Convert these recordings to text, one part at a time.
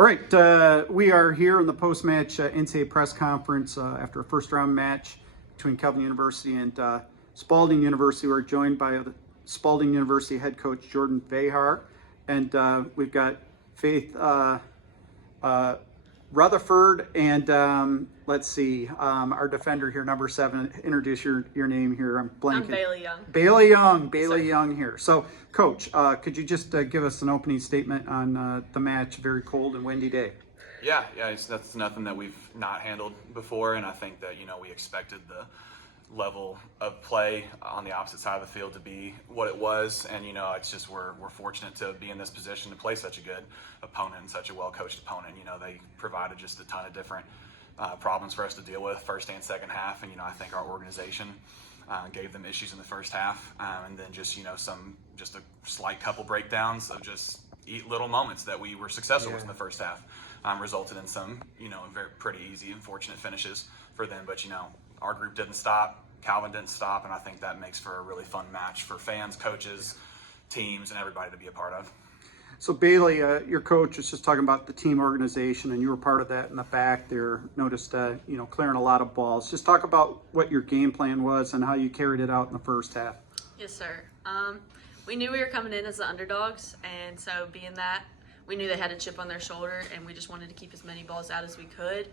All right, we are here in the post-match NCAA press conference after a first-round match between Calvin University and Spalding University. We're joined by the Spalding University head coach Jordan Vehar, and we've got Faith Rutherford, and let's see, our defender here, number 7. Introduce your name here. I'm blanking. I'm Bailey Young. Bailey Young here. So, Coach, could you just give us an opening statement on the match? Very cold and windy day. Yeah, that's nothing that we've not handled before, and I think that we expected the level of play on the opposite side of the field to be what it was, and it's just we're fortunate to be in this position to play such a good opponent and such a well-coached opponent. They provided just a ton of different problems for us to deal with first and second half, and I think our organization gave them issues in the first half, and then just a slight couple breakdowns of just little moments that we were successful with in the first half resulted in some very pretty easy and fortunate finishes for them. But our group didn't stop, Calvin didn't stop, and I think that makes for a really fun match for fans, coaches, teams, and everybody to be a part of. So Bailey, your coach was just talking about the team organization, and you were part of that in the back there. Noticed, clearing a lot of balls. Just talk about what your game plan was and how you carried it out in the first half. Yes, sir. We knew we were coming in as the underdogs, and so being that, we knew they had a chip on their shoulder, and we just wanted to keep as many balls out as we could.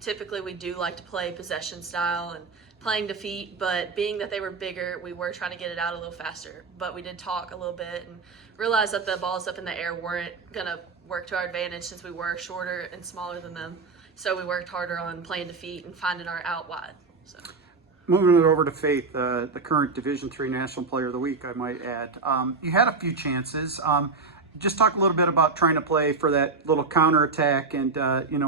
Typically, we do like to play possession style and playing defeat, but being that they were bigger, we were trying to get it out a little faster. But we did talk a little bit and realized that the balls up in the air weren't going to work to our advantage since we were shorter and smaller than them. So we worked harder on playing defeat and finding our out wide. So. Moving it over to Faith, the current Division III National Player of the Week, I might add. You had a few chances. Just talk a little bit about trying to play for that little counterattack and,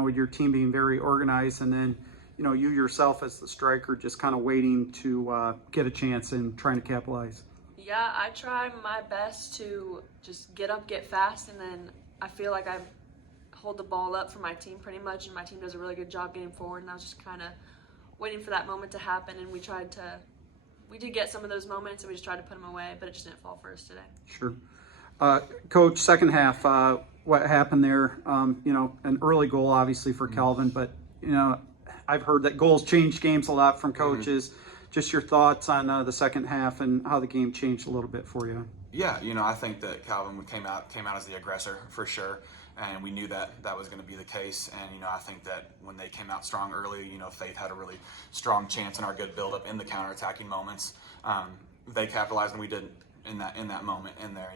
with your team being very organized, and then, you yourself as the striker just kind of waiting to get a chance and trying to capitalize. Yeah, I try my best to just get up, get fast, and then I feel like I hold the ball up for my team pretty much, and my team does a really good job getting forward, and I was just kind of waiting for that moment to happen, and we did get some of those moments, and we just tried to put them away, but it just didn't fall for us today. Sure. Coach, second half, what happened there? An early goal, obviously, for Calvin, but, I've heard that goals change games a lot from coaches. Just your thoughts on the second half and how the game changed a little bit for you. Yeah, I think that Calvin came out as the aggressor for sure, and we knew that was going to be the case. And I think that when they came out strong early, Faith had a really strong chance in our good build-up in the counterattacking moments. They capitalized, and we didn't. In that moment in there,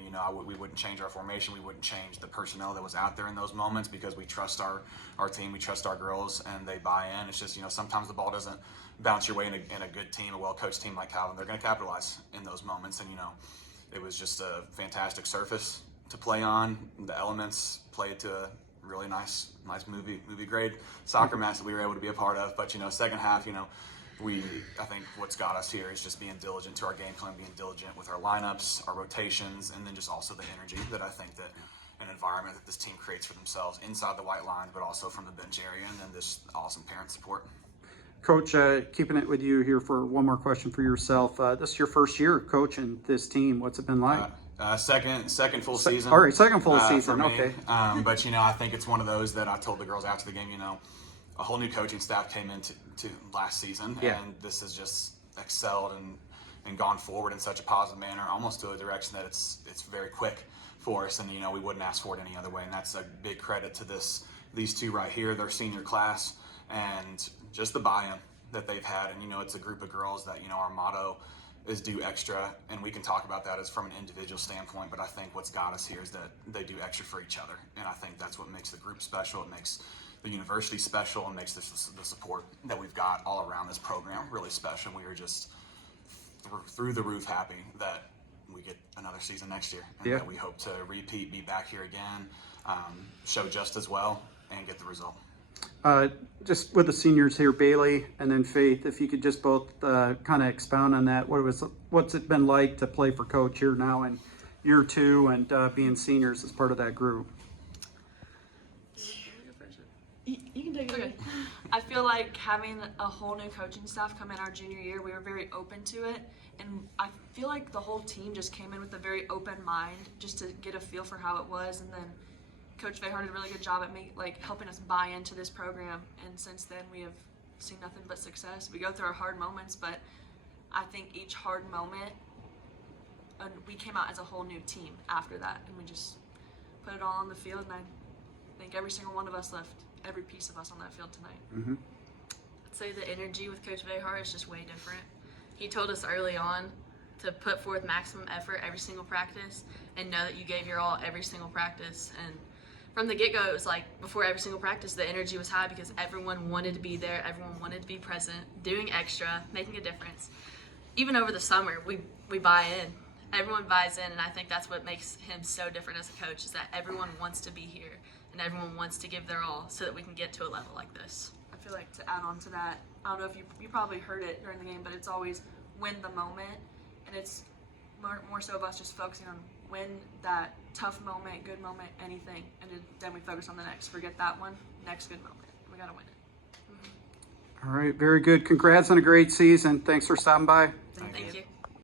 we wouldn't change our formation, we wouldn't change the personnel that was out there in those moments because we trust our team, we trust our girls, and they buy in. It's just sometimes the ball doesn't bounce your way in a good team, a well-coached team like Calvin. They're going to capitalize in those moments, and it was just a fantastic surface to play on. The elements played to a really nice movie grade soccer match that we were able to be a part of. But second half, I think what's got us here is just being diligent to our game plan, being diligent with our lineups, our rotations, and then just also the energy that I think that an environment that this team creates for themselves inside the white lines, but also from the bench area, and then this awesome parent support. Coach, keeping it with you here for one more question for yourself. This is your first year coaching this team. What's it been like? Second full season. All right, second full season. For me. Okay. But I think it's one of those that I told the girls after the game. A whole new coaching staff came into last season, and this has just excelled and gone forward in such a positive manner, almost to a direction that it's very quick for us, and we wouldn't ask for it any other way. And that's a big credit to these two right here, their senior class, and just the buy-in that they've had. And it's a group of girls that our motto is do extra, and we can talk about that as from an individual standpoint, but I think what's got us here is that they do extra for each other, and I think that's what makes the group special. It makes the university special, and makes the support that we've got all around this program really special. We are just through the roof happy that we get another season next year, and that we hope to repeat, be back here again, show just as well, and get the result. Just with the seniors here, Bailey and then Faith, if you could just both kind of expound on that. What's it been like to play for Coach here now in year 2 and being seniors as part of that group? You can take it. Okay. I feel like having a whole new coaching staff come in our junior year, we were very open to it, and I feel like the whole team just came in with a very open mind just to get a feel for how it was, and then Coach Vehar did a really good job at helping us buy into this program, and since then we have seen nothing but success. We go through our hard moments, but I think each hard moment, we came out as a whole new team after that, and we just put it all on the field, and I think every single one of us left every piece of us on that field tonight. I'd say the energy with Coach Vehar is just way different. He told us early on to put forth maximum effort every single practice and know that you gave your all every single practice. And from the get-go, it was like before every single practice, the energy was high because everyone wanted to be there, everyone wanted to be present, doing extra, making a difference. Even over the summer, we buy in. Everyone buys in, and I think that's what makes him so different as a coach, is that everyone wants to be here and everyone wants to give their all so that we can get to a level like this. I feel like to add on to that, I don't know if you probably heard it during the game, but it's always win the moment, and it's more so of us just focusing on win that tough moment, good moment, anything, and then we focus on the next. Forget that one, next good moment. We got to win it. All right, very good. Congrats on a great season. Thanks for stopping by.